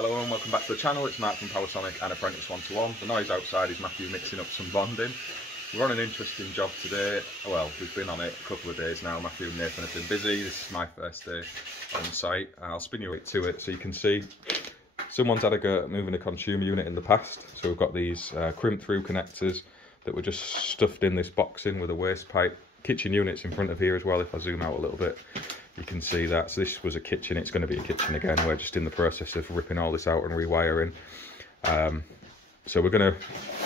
Hello and welcome back to the channel. It's Mark from Powersonic and Apprentice 121. The noise outside is Matthew mixing up some bonding. We're on an interesting job today. Well, we've been on it a couple of days now. Matthew and Nathan have been busy. This is my first day on site. I'll spin you right to it so you can see. Someone's had a go at moving a consumer unit in the past. So we've got these crimp through connectors that were just stuffed in this box in with a waste pipe. Kitchen units in front of here as well. If I zoom out a little bit, you can see that. So this was a kitchen, it's going to be a kitchen again. We're just in the process of ripping all this out and rewiring. So we're going to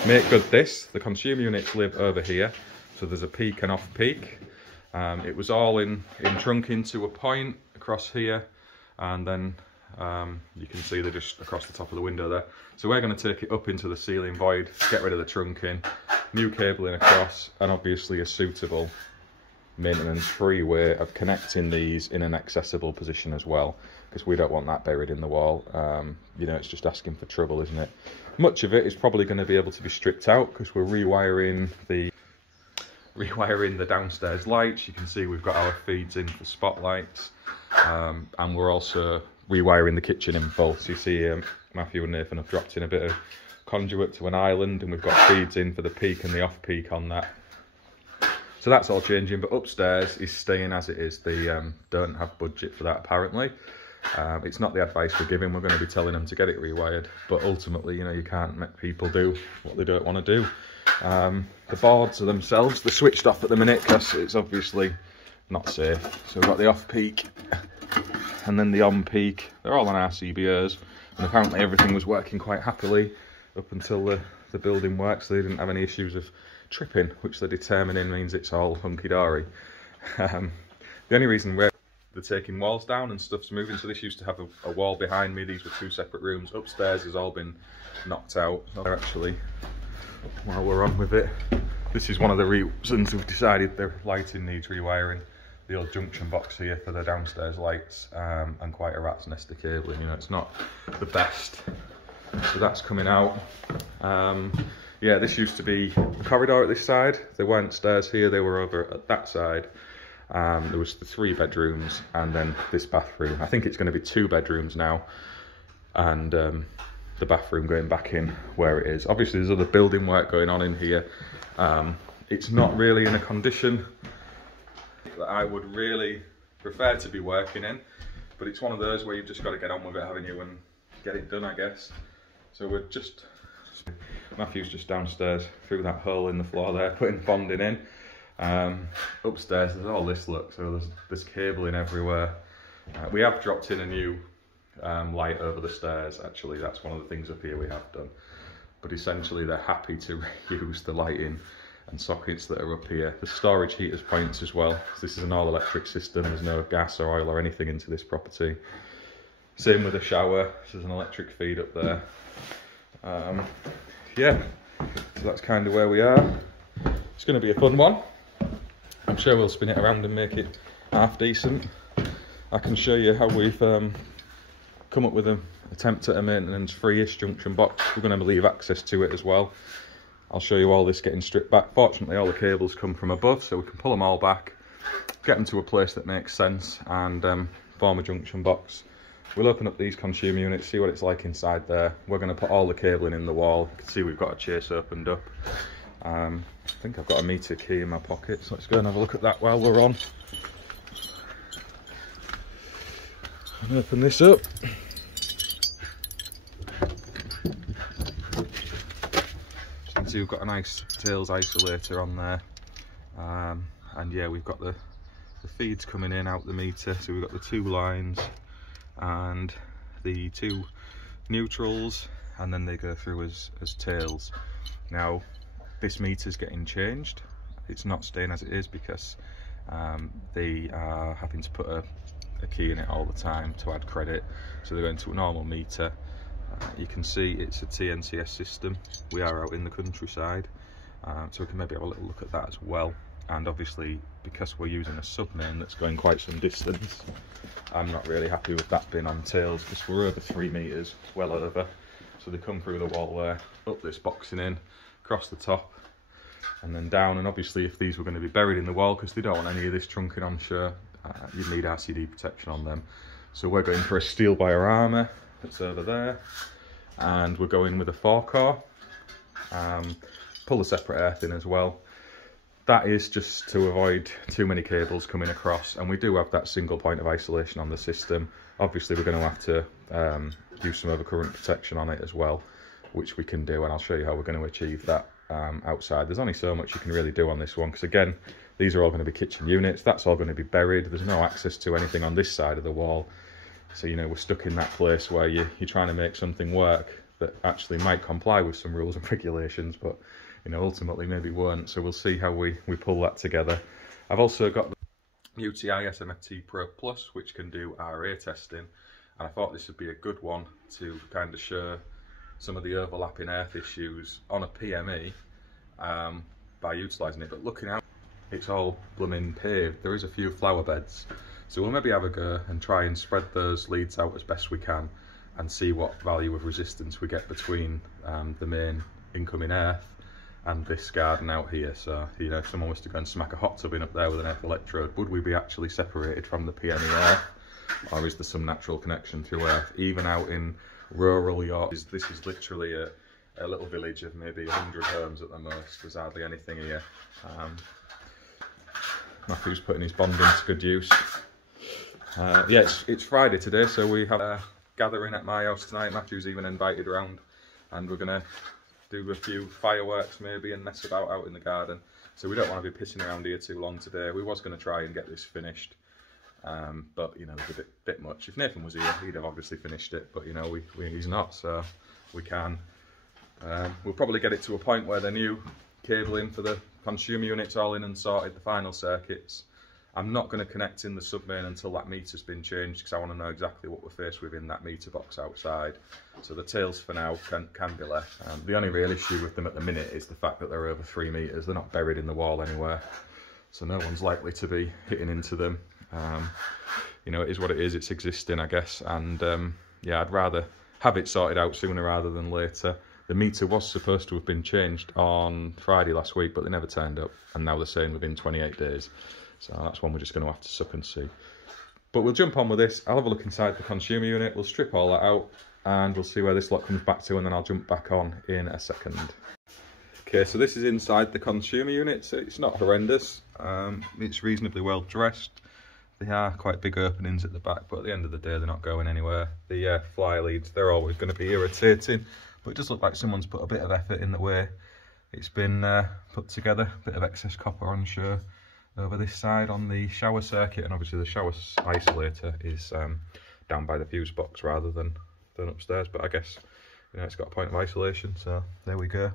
make good this. The consumer units live over here, so there's a peak and off peak. It was all in trunking to a point across here, and then you can see they're just across the top of the window there. So we're going to take it up into the ceiling void, get rid of the trunking, new cabling across, and obviously a suitable maintenance-free way of connecting these in an accessible position as well, because we don't want that buried in the wall. You know, it's just asking for trouble, isn't it? Much of it is probably going to be able to be stripped out because we're rewiring the downstairs lights. You can see we've got our feeds in for spotlights, and we're also rewiring the kitchen in both. So you see Matthew and Nathan have dropped in a bit of conduit to an island, and we've got feeds in for the peak and the off peak on that. So that's all changing, but upstairs is staying as it is. They don't have budget for that apparently. It's not the advice we're giving. We're going to be telling them to get it rewired, but ultimately, you know, you can't make people do what they don't want to do. The boards are themselves, they're switched off at the minute because it's obviously not safe. So we've got the off peak and then the on peak. They're all on RCBOs, and apparently everything was working quite happily up until the building works. They didn't have any issues of tripping, which they're determining means it's all hunky-dory. The only reason they're taking walls down and stuff's moving, so this used to have a wall behind me. These were two separate rooms. Upstairs has all been knocked out. They're actually, while we're on with it, this is one of the reasons we've decided the lighting needs rewiring. The old junction box here for the downstairs lights, and quite a rat's nest of cabling. You know, it's not the best. So that's coming out. Yeah, this used to be a corridor at this side. There weren't stairs here, they were over at that side. There was the 3 bedrooms and then this bathroom. I think it's going to be 2 bedrooms now, and the bathroom going back in where it is. Obviously there's other building work going on in here. It's not really in a condition that I would really prefer to be working in, but it's one of those where you've just got to get on with it, haven't you, and get it done, I guess. So we're just, Matthew's just downstairs through that hole in the floor there, putting bonding in. Upstairs there's all this, look, so there's cabling everywhere. We have dropped in a new light over the stairs, actually. That's one of the things up here we have done. But essentially they're happy to reuse the lighting and sockets that are up here. The storage heaters points as well. This is an all electric system, there's no gas or oil or anything into this property. Same with the shower, there's an electric feed up there. Yeah, so that's kind of where we are. It's going to be a fun one. I'm sure we'll spin it around and make it half decent. I can show you how we've come up with an attempt at a maintenance-free-ish junction box. We're going to leave access to it as well. I'll show you all this getting stripped back. Fortunately, all the cables come from above, so we can pull them all back, get them to a place that makes sense, and form a junction box. We'll open up these consumer units, see what it's like inside there. We're going to put all the cabling in the wall. You can see we've got a chase opened up. I think I've got a meter key in my pocket, so let's go and have a look at that while we're on. And open this up. So you can see we've got a nice tails isolator on there. And yeah, we've got the feeds coming in out the meter, so we've got the 2 lines and the 2 neutrals, and then they go through as tails. Now this meter's getting changed. It's not staying as it is because they are having to put a key in it all the time to add credit, so they're going to a normal meter. You can see it's a TNCS system. We are out in the countryside, so we can maybe have a little look at that as well. And obviously, because we're using a submain that's going quite some distance, I'm not really happy with that being on tails because we're over 3 meters, well over. So they come through the wall there, up this boxing in, across the top, and then down. And obviously, if these were going to be buried in the wall, because they don't want any of this trunking on, sure, you'd need RCD protection on them. So we're going for a steel wire armour. that's over there, and we're going with a 4-core. Pull the separate earth in as well. That is just to avoid too many cables coming across, and we do have that single point of isolation on the system. Obviously we're going to have to use some overcurrent protection on it as well, which we can do, and I'll show you how we're going to achieve that outside. There's only so much you can really do on this one, because again, these are all going to be kitchen units. That's all going to be buried. There's no access to anything on this side of the wall. So, you know, we're stuck in that place where you're trying to make something work that actually might comply with some rules and regulations, but, you know, ultimately maybe won't. So we'll see how we pull that together. I've also got the UTI SMFT Pro Plus, which can do RA testing. And I thought this would be a good one to kind of show some of the overlapping earth issues on a PME by utilising it. But looking out, it's all blooming paved. There is a few flower beds. So we'll maybe have a go and try and spread those leads out as best we can and see what value of resistance we get between the main incoming earth and this garden out here. So, you know, if someone was to go and smack a hot tub in up there with an earth electrode, would we be actually separated from the PME earth? Or is there some natural connection through earth? Even out in rural York, this is literally a little village of maybe 100 homes at the most. There's hardly anything here. Matthew's putting his bond into good use. Yeah, it's Friday today, so we have a gathering at my house tonight. Matthew's even invited around, and we're going to do a few fireworks maybe and mess about out in the garden. So we don't want to be pissing around here too long today. We was going to try and get this finished, but, you know, it's a bit much. If Nathan was here, he'd have obviously finished it, but, you know, he's not, so we can. We'll probably get it to a point where the new cabling for the consumer unit's all in and sorted, the final circuits. I'm not going to connect in the submain until that meter's been changed, because I want to know exactly what we're faced with in that meter box outside. So the tails for now can be left. The only real issue with them at the minute is the fact that they're over 3 meters. They're not buried in the wall anywhere, so no one's likely to be hitting into them. You know, it is what it is. It's existing, I guess. And yeah, I'd rather have it sorted out sooner rather than later. The meter was supposed to have been changed on Friday last week, but they never turned up, and now they're saying within 28 days. So that's one we're just going to have to suck and see. But we'll jump on with this. I'll have a look inside the consumer unit. We'll strip all that out, and we'll see where this lot comes back to, and then I'll jump back on in a second. Okay, so this is inside the consumer unit. So it's not horrendous. It's reasonably well dressed. They are quite big openings at the back, but at the end of the day, they're not going anywhere. The fly leads, they're always going to be irritating, but it does look like someone's put a bit of effort in the way it's been put together. A bit of excess copper on show over this side on the shower circuit, and obviously the shower isolator is down by the fuse box rather than upstairs, but I guess, you know, it's got a point of isolation, so there we go.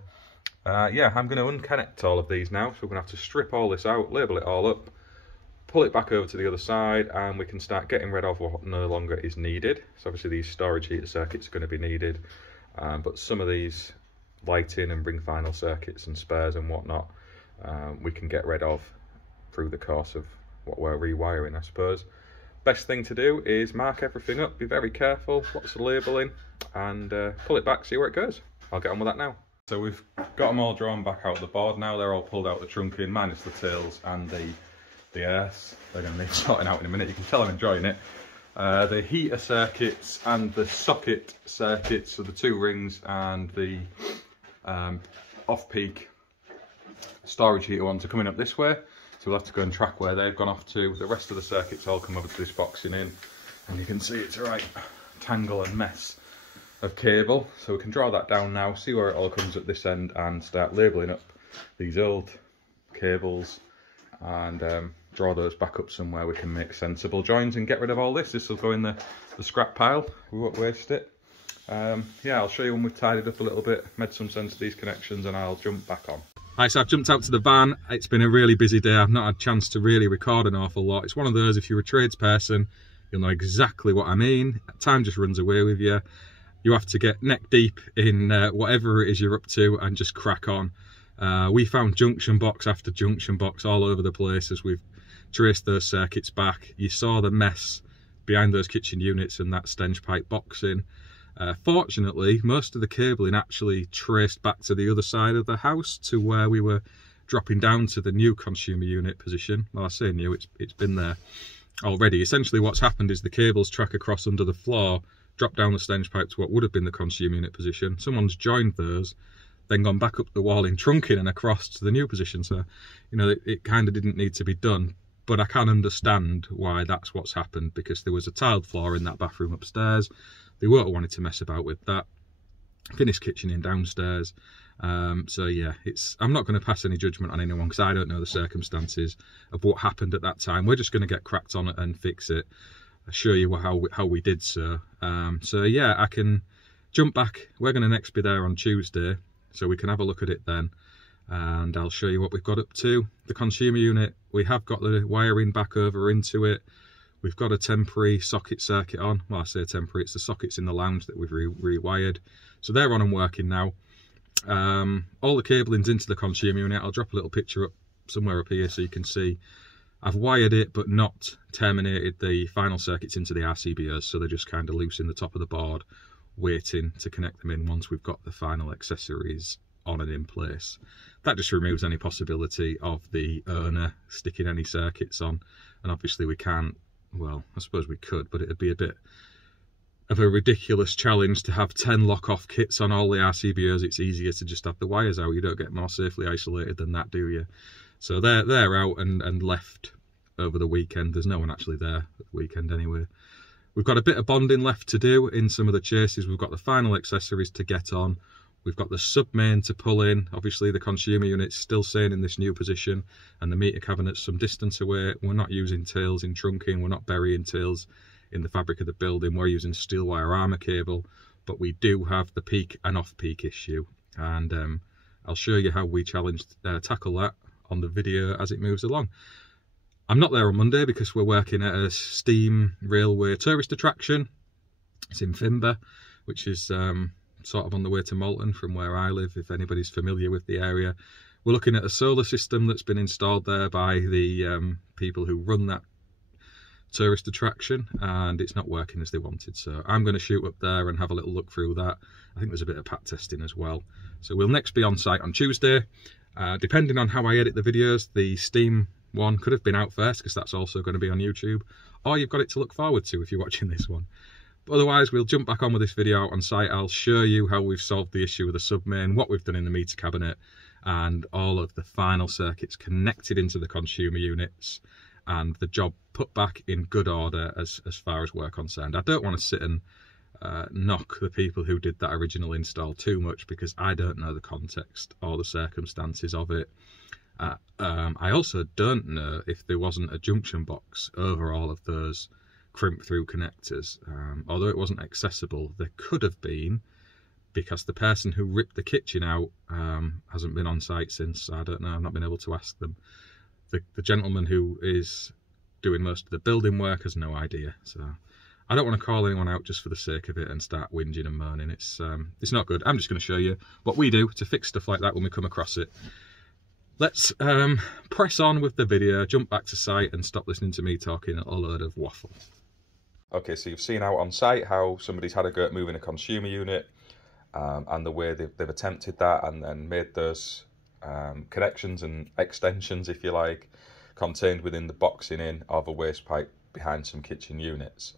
Yeah, I'm going to unconnect all of these now, so we're going to have to strip all this out, label it all up, pull it back over to the other side, and we can start getting rid of what no longer is needed. So obviously these storage heater circuits are going to be needed, but some of these lighting and ring final circuits and spares and whatnot, we can get rid of through the course of what we're rewiring, I suppose. Best thing to do is mark everything up, be very careful, lots of labelling, and pull it back, see where it goes. I'll get on with that now. So we've got them all drawn back out of the board now. They're all pulled out the trunking, minus the tails and the earths. They're going to need sorting out in a minute. You can tell I'm enjoying it. The heater circuits and the socket circuits, so the 2 rings and the off-peak storage heater ones are coming up this way. So we'll have to go and track where they've gone off to. The rest of the circuits all come over to this boxing in, and you can see it's a right tangle and mess of cable. So we can draw that down now, see where it all comes at this end, and start labelling up these old cables and draw those back up somewhere we can make sensible joins and get rid of all this. This will go in the scrap pile, we won't waste it. Yeah, I'll show you when we've tidied up a little bit, made some sense of these connections, and I'll jump back on. Right, so I've jumped out to the van. It's been a really busy day. I've not had a chance to really record an awful lot. It's one of those, if you're a tradesperson, you'll know exactly what I mean. Time just runs away with you. You have to get neck deep in whatever it is you're up to and just crack on. We found junction box after junction box all over the place as we've traced those circuits back. You saw the mess behind those kitchen units and that stench pipe boxing. Fortunately, most of the cabling actually traced back to the other side of the house to where we were dropping down to the new consumer unit position. Well, I say new, it's been there already. Essentially what's happened is the cables track across under the floor dropped down the stench pipe to what would have been the consumer unit position. Someone's joined those, then gone back up the wall in trunking and across to the new position. So, you know, it kind of didn't need to be done. But I can understand why that's what's happened, because there was a tiled floor in that bathroom upstairs. They won't have wanted to mess about with that. Finished kitchen in downstairs. So yeah, I'm not going to pass any judgment on anyone because I don't know the circumstances of what happened at that time. We're just going to get cracked on it and fix it. I'll show you how we did so. So yeah, I can jump back. We're going to next be there on Tuesday, so we can have a look at it then. And I'll show you what we've got up to. The consumer unit, we have got the wiring back over into it. We've got a temporary socket circuit on. Well, I say temporary, it's the sockets in the lounge that we've rewired. So they're on and working now. All the cabling's into the consumer unit. I'll drop a little picture up somewhere up here so you can see. I've wired it but not terminated the final circuits into the RCBOs, so they're just kind of loose in the top of the board, waiting to connect them in once we've got the final accessories on and in place. That just removes any possibility of the owner sticking any circuits on, and obviously we can't, well, I suppose we could, but it'd be a bit of a ridiculous challenge to have 10 lock-off kits on all the RCBOs. It's easier to just have the wires out. You don't get more safely isolated than that, do you? So they're out and left over the weekend. There's no one actually there at the weekend anyway. We've got a bit of bonding left to do in some of the chases. We've got the final accessories to get on. We've got the submain to pull in. Obviously the consumer unit's still staying in this new position and the meter cabinet's some distance away. We're not using tails in trunking. We're not burying tails in the fabric of the building. We're using steel wire armour cable, but we do have the peak and off-peak issue. And I'll show you how we tackle that on the video as it moves along. I'm not there on Monday because we're working at a steam railway tourist attraction. It's in Fimber, which is sort of on the way to Malton from where I live, if anybody's familiar with the area. We're looking at a solar system that's been installed there by the people who run that tourist attraction, and it's not working as they wanted. So I'm going to shoot up there and have a little look through that. I think there's a bit of pat testing as well. So we'll next be on site on Tuesday. Depending on how I edit the videos, the Steam one could have been out first because that's also going to be on YouTube, or you've got it to look forward to if you're watching this one. But otherwise, we'll jump back on with this video out on site. I'll show you how we've solved the issue with the submain, what we've done in the meter cabinet, and all of the final circuits connected into the consumer units, and the job put back in good order as far as we're concerned. I don't want to sit and knock the people who did that original install too much because I don't know the context or the circumstances of it. I also don't know if there wasn't a junction box over all of those crimp through connectors. Although it wasn't accessible, there could have been, because the person who ripped the kitchen out hasn't been on site since. I don't know, I've not been able to ask them. The gentleman who is doing most of the building work has no idea. So I don't want to call anyone out just for the sake of it and start whinging and moaning. It's not good. I'm just going to show you what we do to fix stuff like that when we come across it. Let's press on with the video, jump back to site and stop listening to me talking a load of waffle. Okay, so you've seen out on site how somebody's had a go at moving a consumer unit and the way they've attempted that and then made those connections and extensions, if you like, contained within the boxing in of a waste pipe behind some kitchen units.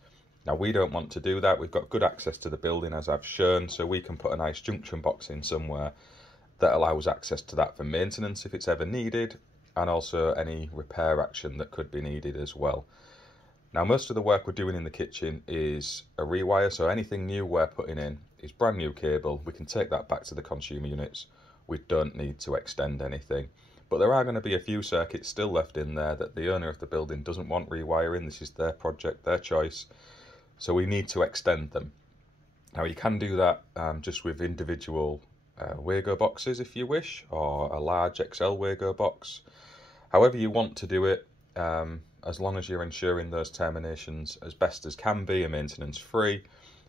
Now we don't want to do that. We've got good access to the building as I've shown, so we can put a nice junction box in somewhere that allows access to that for maintenance if it's ever needed, and also any repair action that could be needed as well. Now most of the work we're doing in the kitchen is a rewire, so anything new we're putting in is brand new cable. We can take that back to the consumer units. We don't need to extend anything. But there are going to be a few circuits still left in there that the owner of the building doesn't want rewiring. This is their project, their choice. So we need to extend them. Now you can do that just with individual Wago boxes if you wish, or a large XL Wago box. However you want to do it, as long as you're ensuring those terminations as best as can be are maintenance free,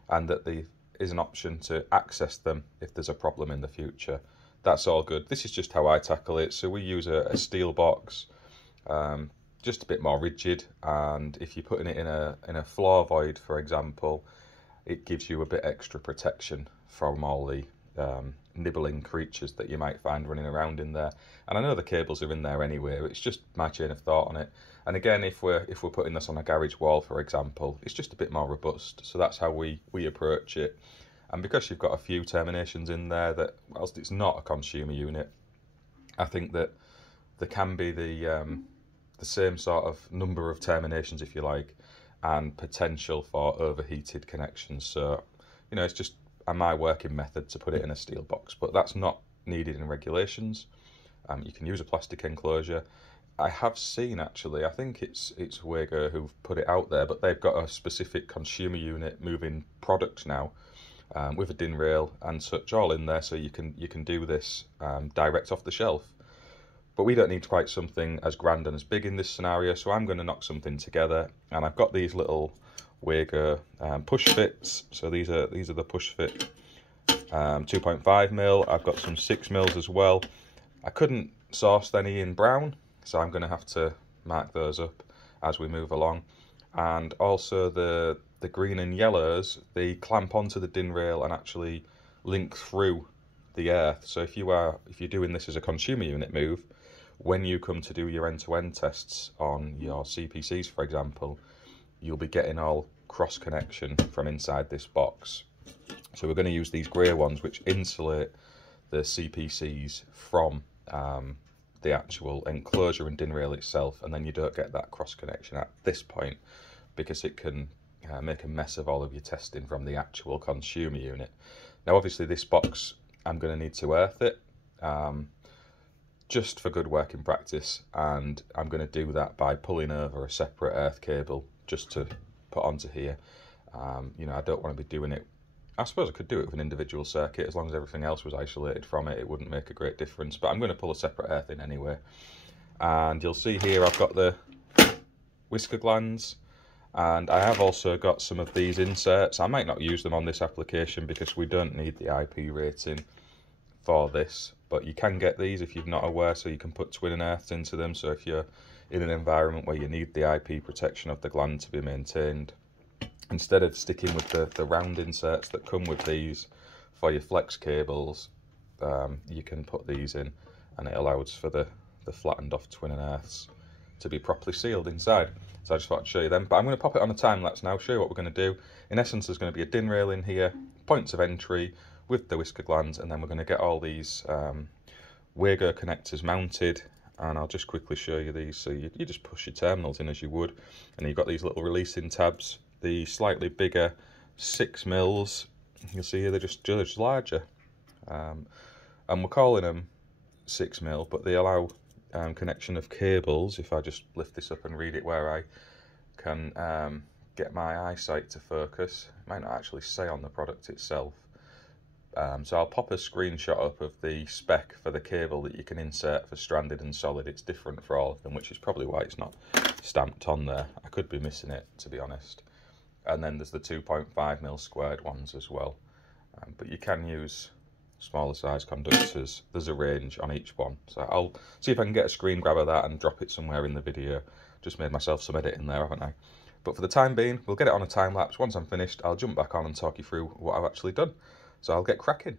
and that there is an option to access them if there's a problem in the future. That's all good. This is just how I tackle it. So we use a steel box, just a bit more rigid, and if you're putting it in a floor void, for example, it gives you a bit extra protection from all the nibbling creatures that you might find running around in there. And I know the cables are in there anyway, it's just my chain of thought on it. And again, if we're putting this on a garage wall, for example, it's just a bit more robust. So that's how we approach it. And because you've got a few terminations in there, that whilst it's not a consumer unit, I think that there can be the same sort of number of terminations, if you like, and potential for overheated connections. So, you know, it's just my working method to put it in a steel box, but that's not needed in regulations. You can use a plastic enclosure. I have seen, actually, I think it's Wago who've put it out there, but they've got a specific consumer unit moving products now, with a DIN rail and such all in there, so you can do this direct off the shelf. But we don't need quite something as grand and as big in this scenario, so I'm going to knock something together. And I've got these little Wago push fits. So these are the push fit 2.5mm. I've got some 6mm as well. I couldn't source any in brown, so I'm going to have to mark those up as we move along. And also the green and yellows, they clamp onto the DIN rail and actually link through the earth. So if you're doing this as a consumer unit move, when you come to do your end-to-end tests on your CPCs, for example, you'll be getting all cross connection from inside this box. So we're going to use these grey ones which insulate the CPCs from the actual enclosure and DIN rail itself, and then you don't get that cross connection at this point, because it can make a mess of all of your testing from the actual consumer unit. Now obviously this box, I'm going to need to earth it, just for good working practice, and I'm going to do that by pulling over a separate earth cable just to put onto here. You know, I don't want to be doing it. I suppose I could do it with an individual circuit, as long as everything else was isolated from it, it wouldn't make a great difference, but I'm going to pull a separate earth in anyway. And you'll see here I've got the whisker glands, and I have also got some of these inserts. I might not use them on this application because we don't need the IP rating for this, but you can get these if you're not aware, so you can put twin and earths into them. So if you're in an environment where you need the IP protection of the gland to be maintained, instead of sticking with the round inserts that come with these for your flex cables, you can put these in, and it allows for the flattened off twin and earths to be properly sealed inside. So I just thought I'd show you them, but I'm going to pop it on a time lapse now, show you what we're going to do. In essence, there's going to be a DIN rail in here, points of entry with the whisker glands, and then we're going to get all these Wago connectors mounted, and I'll just quickly show you these. So you just push your terminals in as you would, and you've got these little releasing tabs. The slightly bigger 6mm, you'll see here, they're just larger, and we're calling them 6mm, but they allow connection of cables. If I just lift this up and read it where I can get my eyesight to focus, it might not actually say on the product itself. So I'll pop a screenshot up of the spec for the cable that you can insert for stranded and solid. It's different for all of them, which is probably why it's not stamped on there. I could be missing it, to be honest. And then there's the 2.5mm squared ones as well. But you can use smaller size conductors. There's a range on each one. So I'll see if I can get a screen grab of that and drop it somewhere in the video. Just made myself some editing there, haven't I? But for the time being, we'll get it on a time lapse. Once I'm finished, I'll jump back on and talk you through what I've actually done. So I'll get cracking.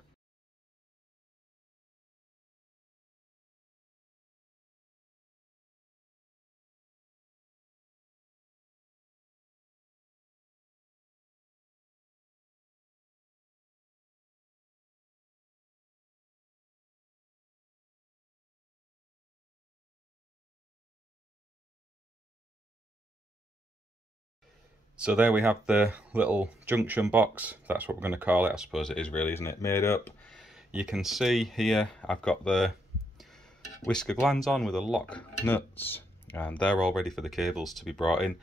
So there we have the little junction box. That's what we're going to call it. I suppose it is really, isn't it? Made up. You can see here I've got the whisker glands on with the lock nuts, and they're all ready for the cables to be brought in.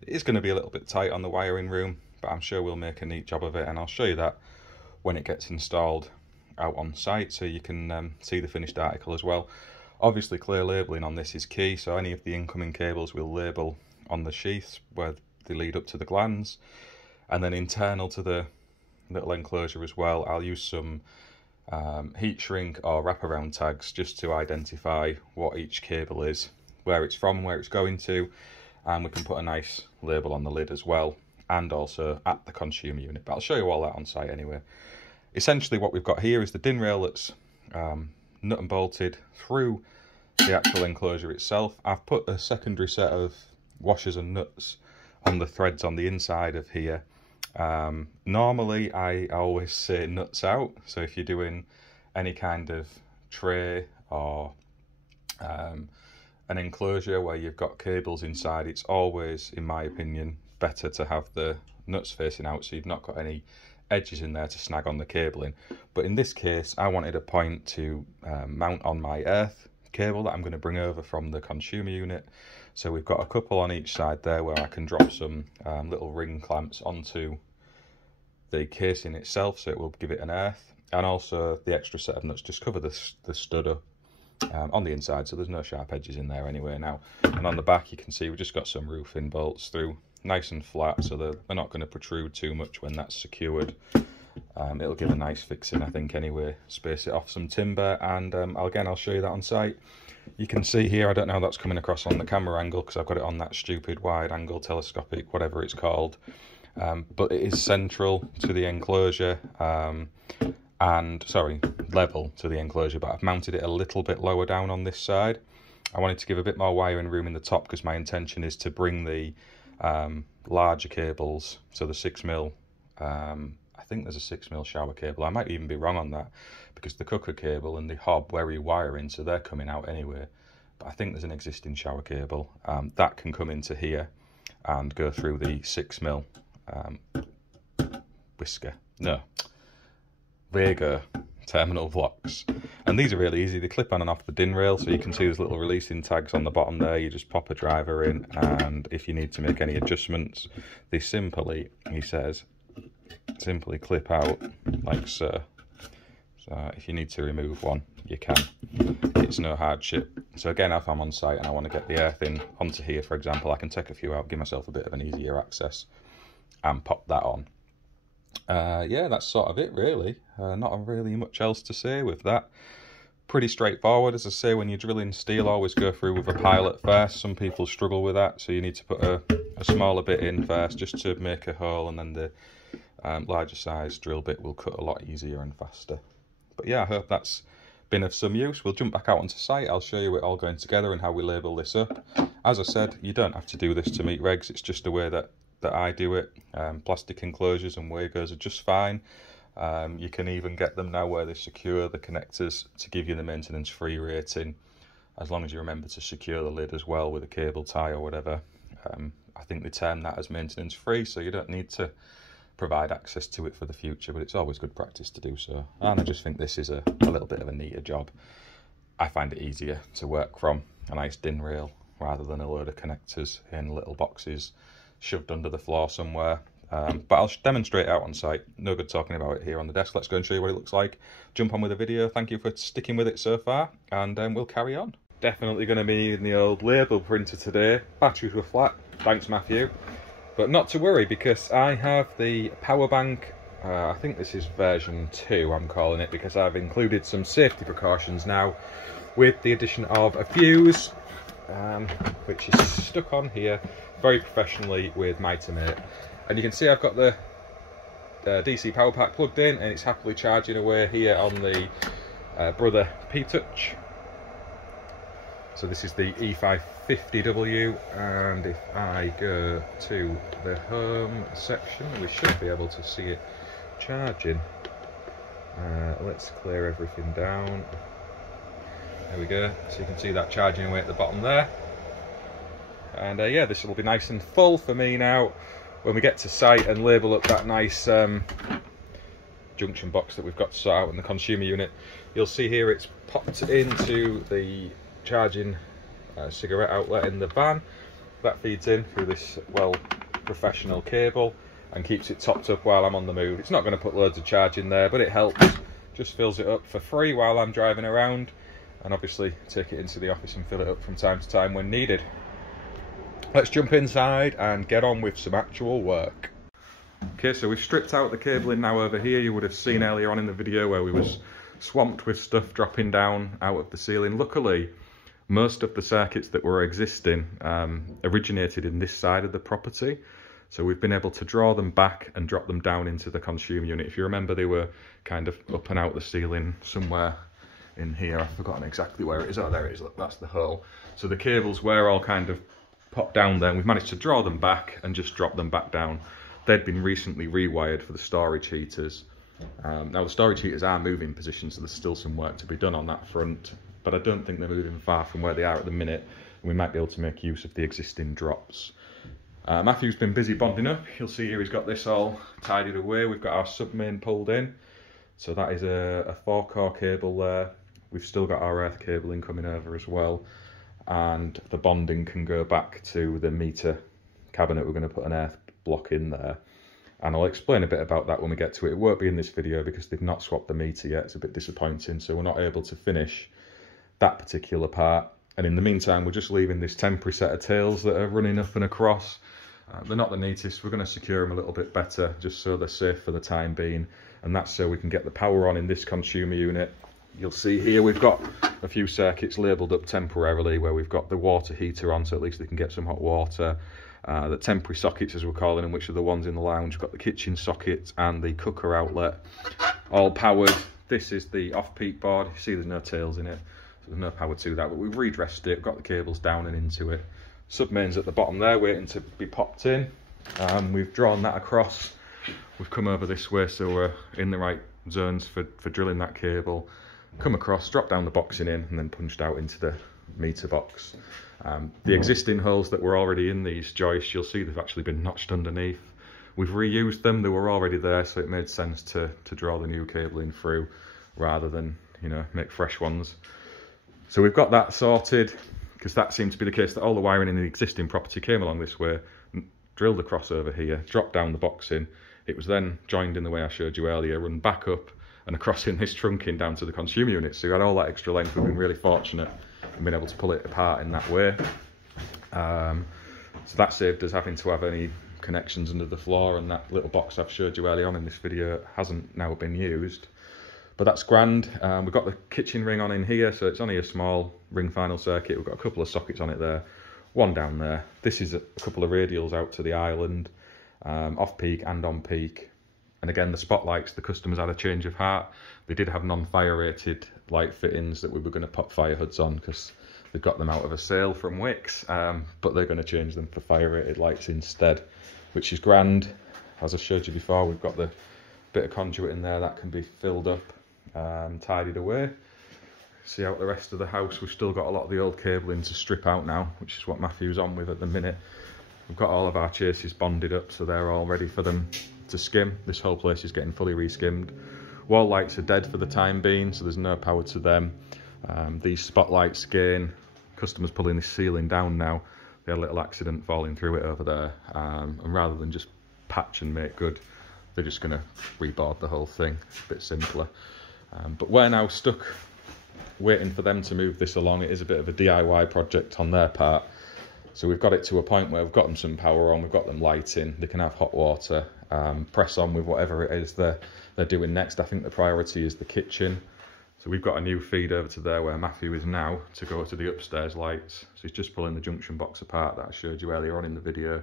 It is going to be a little bit tight on the wiring room, but I'm sure we'll make a neat job of it, and I'll show you that when it gets installed out on site, so you can see the finished article as well. Obviously clear labelling on this is key, so any of the incoming cables will label on the sheaths where they lead up to the glands, and then internal to the little enclosure as well, I'll use some heat shrink or wraparound tags just to identify what each cable is, where it's from, where it's going to, and we can put a nice label on the lid as well, and also at the consumer unit. But I'll show you all that on site anyway. essentially what we've got here is the DIN rail that's nut and bolted through the actual enclosure itself. I've put a secondary set of washers and nuts on the threads on the inside of here. Normally I always say nuts out, so if you're doing any kind of tray or an enclosure where you've got cables inside, it's always, in my opinion, better to have the nuts facing out so you've not got any edges in there to snag on the cabling. But in this case I wanted a point to mount on my earth cable that I'm going to bring over from the consumer unit. So we've got a couple on each side there where I can drop some little ring clamps onto the casing itself, so it will give it an earth, and also the extra set of nuts just cover the stud up on the inside, so there's no sharp edges in there anyway now. And on the back you can see we've just got some roofing bolts through, nice and flat, so they're not going to protrude too much when that's secured. It'll give a nice fixing, I think, anyway. Space it off some timber, and I'll show you that on site. You can see here, I don't know how that's coming across on the camera angle because I've got it on that stupid wide angle telescopic, whatever it's called, but it is central to the enclosure, and sorry, level to the enclosure, but I've mounted it a little bit lower down on this side. I wanted to give a bit more wiring room in the top because my intention is to bring the larger cables, so the 6mm, I think there's a 6mm shower cable. I might even be wrong on that because the cooker cable and the hob where you wire in, so they're coming out anyway. But I think there's an existing shower cable that can come into here and go through the 6mm Vega terminal blocks. And these are really easy. They clip on and off the DIN rail, so you can see there's little releasing tags on the bottom there. You just pop a driver in, and if you need to make any adjustments, they simply, he says, simply clip out like so. So if you need to remove one, you can. It's no hardship. So again, if I'm on site and I want to get the earth in onto here, for example, I can take a few out, give myself a bit of an easier access, and pop that on. Yeah, that's sort of it really. Not really much else to say with that. Pretty straightforward. As I say, when you're drilling steel, always go through with a pilot first. Some people struggle with that, so you need to put a smaller bit in first just to make a hole, and then the larger size drill bit will cut a lot easier and faster. But yeah, I hope that's been of some use. We'll jump back out onto site. I'll show you it all going together and how we label this up. As I said, you don't have to do this to meet regs. It's just the way that I do it. Plastic enclosures and Wagos are just fine. You can even get them now where they secure the connectors to give you the maintenance free rating, as long as you remember to secure the lid as well with a cable tie or whatever. I think they term that as maintenance free, so you don't need to provide access to it for the future, but it's always good practice to do so. And I just think this is a little bit of a neater job. I find it easier to work from a nice DIN rail rather than a load of connectors in little boxes shoved under the floor somewhere. But I'll demonstrate out on site. No good talking about it here on the desk. Let's go and show you what it looks like. Jump on with the video. Thank you for sticking with it so far, and we'll carry on. Definitely going to be needing the old label printer today. Batteries were flat. Thanks, Matthew. But not to worry, because I have the power bank. I think this is version 2, I'm calling it, because I've included some safety precautions now with the addition of a fuse, which is stuck on here very professionally with Mitomate. And you can see I've got the DC power pack plugged in, and it's happily charging away here on the Brother P-Touch. So this is the E550W, and if I go to the home section, we should be able to see it charging. Let's clear everything down. There we go. So you can see that charging away at the bottom there. And yeah, this will be nice and full for me now when we get to site and label up that nice junction box that we've got to sort out in the consumer unit. You'll see here it's popped into the charging cigarette outlet in the van. That feeds in through this professional cable and keeps it topped up while I'm on the move. It's not going to put loads of charge in there, but it helps. Just fills it up for free while I'm driving around, and obviously take it into the office and fill it up from time to time when needed. Let's jump inside and get on with some actual work. Okay, so we've stripped out the cabling now over here. You would have seen earlier on in the video where we was swamped with stuff dropping down out of the ceiling. Luckily, most of the circuits that were existing originated in this side of the property. So we've been able to draw them back and drop them down into the consumer unit. If you remember, they were kind of up and out the ceiling somewhere in here. I've forgotten exactly where it is. Oh, there it is. Look, that's the hole. So the cables were all kind of popped down there, and we've managed to draw them back and just drop them back down. They'd been recently rewired for the storage heaters. Now the storage heaters are moving position, so there's still some work to be done on that front, but I don't think they're moving far from where they are at the minute, and we might be able to make use of the existing drops. Matthew's been busy bonding up. You'll see here he's got this all tidied away. We've got our submain pulled in, so that is a 4-core cable there. We've still got our earth cabling coming over as well, and the bonding can go back to the meter cabinet. We're going to put an earth block in there, and I'll explain a bit about that when we get to it. It won't be in this video because they've not swapped the meter yet. It's a bit disappointing, so we're not able to finish that particular part. And in the meantime, we're just leaving this temporary set of tails that are running up and across. They're not the neatest. We're going to secure them a little bit better just so they're safe for the time being, and that's so we can get the power on in this consumer unit. You'll see here we've got a few circuits labelled up temporarily where we've got the water heater on, so at least they can get some hot water. The temporary sockets, as we're calling them, which are the ones in the lounge. We've got the kitchen socket and the cooker outlet, all powered. This is the off-peak board. You see there's no tails in it, so there's no power to that, but we've redressed it, got the cables down and into it. Submain's at the bottom there, waiting to be popped in. We've drawn that across. We've come over this way, so we're in the right zones for drilling that cable. Come across, drop down the boxing in, and then punched out into the meter box. The existing holes that were already in these joists, you'll see they've actually been notched underneath. We've reused them, they were already there, so it made sense to draw the new cabling through rather than, you know, make fresh ones. So we've got that sorted, because that seemed to be the case, that all the wiring in the existing property came along this way, drilled across over here, dropped down the boxing. It was then joined in the way I showed you earlier, run back up and across in this trunking down to the consumer unit. So you had all that extra length. We've been really fortunate in being able to pull it apart in that way. So that saved us having to have any connections under the floor, and that little box I've showed you earlier on in this video hasn't now been used. But that's grand. We've got the kitchen ring on in here, so it's only a small ring final circuit. We've got a couple of sockets on it there, one down there. This is a couple of radials out to the island, off peak and on peak. And again, the spotlights, the customers had a change of heart. They did have non-fire rated light fittings that we were going to pop fire hoods on because they got them out of a sale from Wix, but they're going to change them for fire rated lights instead, which is grand. As I showed you before, we've got the bit of conduit in there that can be filled up, tidied away. See out the rest of the house, we've still got a lot of the old cabling to strip out now, which is what Matthew's on with at the minute. We've got all of our chases bonded up, so they're all ready for them to skim. This whole place is getting fully re-skimmed. Wall lights are dead for the time being, so there's no power to them. These spotlights, again, customers pulling this ceiling down now. They had a little accident falling through it over there, and rather than just patch and make good, they're just going to reboard the whole thing. It's a bit simpler. But we're now stuck waiting for them to move this along. It is a bit of a DIY project on their part. So we've got it to a point where we've got them some power on, we've got them lighting, they can have hot water, press on with whatever it is they're doing next. I think the priority is the kitchen. So we've got a new feed over to there where Matthew is now to go to the upstairs lights. So he's just pulling the junction box apart that I showed you earlier on in the video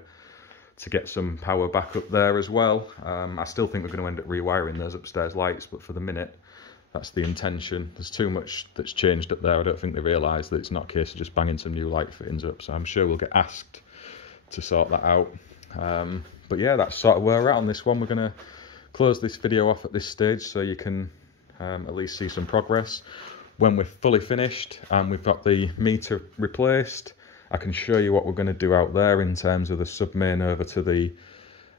to get some power back up there as well. I still think we're going to end up rewiring those upstairs lights, but for the minute, that's the intention. There's too much that's changed up there. I don't think they realise that it's not a case of just banging some new light fittings up. So I'm sure we'll get asked to sort that out. But yeah, that's sort of where we're at on this one. We're going to close this video off at this stage so you can at least see some progress. When we're fully finished and we've got the meter replaced, I can show you what we're going to do out there in terms of the submain over to the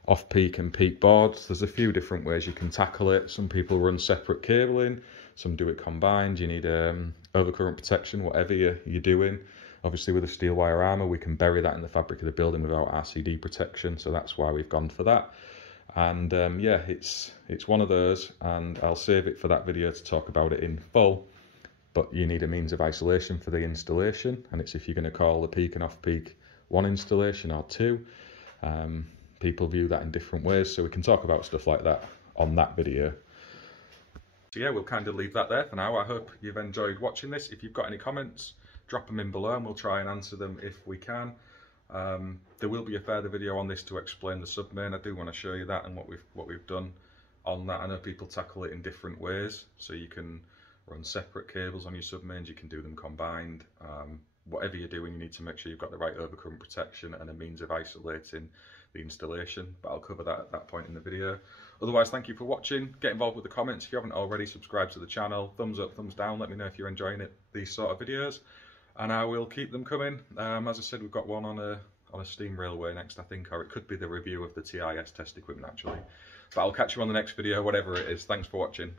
off-peak and peak boards. There's a few different ways you can tackle it. Some people run separate cabling, some do it combined. You need overcurrent protection, whatever you're doing. Obviously with a steel wire armour, we can bury that in the fabric of the building without RCD protection, so that's why we've gone for that. And yeah, it's one of those, and I'll save it for that video to talk about it in full. But you need a means of isolation for the installation, and it's if you're going to call the peak and off-peak one installation or two. People view that in different ways, so we can talk about stuff like that on that video. So yeah, we'll kind of leave that there for now. I hope you've enjoyed watching this. If you've got any comments, drop them in below and we'll try and answer them if we can. There will be a further video on this to explain the submain. I do want to show you that and what we've done on that. I know people tackle it in different ways, so you can run separate cables on your submains, you can do them combined. Whatever you're doing, you need to make sure you've got the right overcurrent protection and a means of isolating the installation, but I'll cover that at that point in the video. Otherwise, thank you for watching. Get involved with the comments if you haven't already. Subscribe to the channel, thumbs up, thumbs down, let me know if you're enjoying these sort of videos, and I will keep them coming. As I said, we've got one on a steam railway next, I think, or it could be the review of the TIS test equipment actually. But I'll catch you on the next video, whatever it is. Thanks for watching.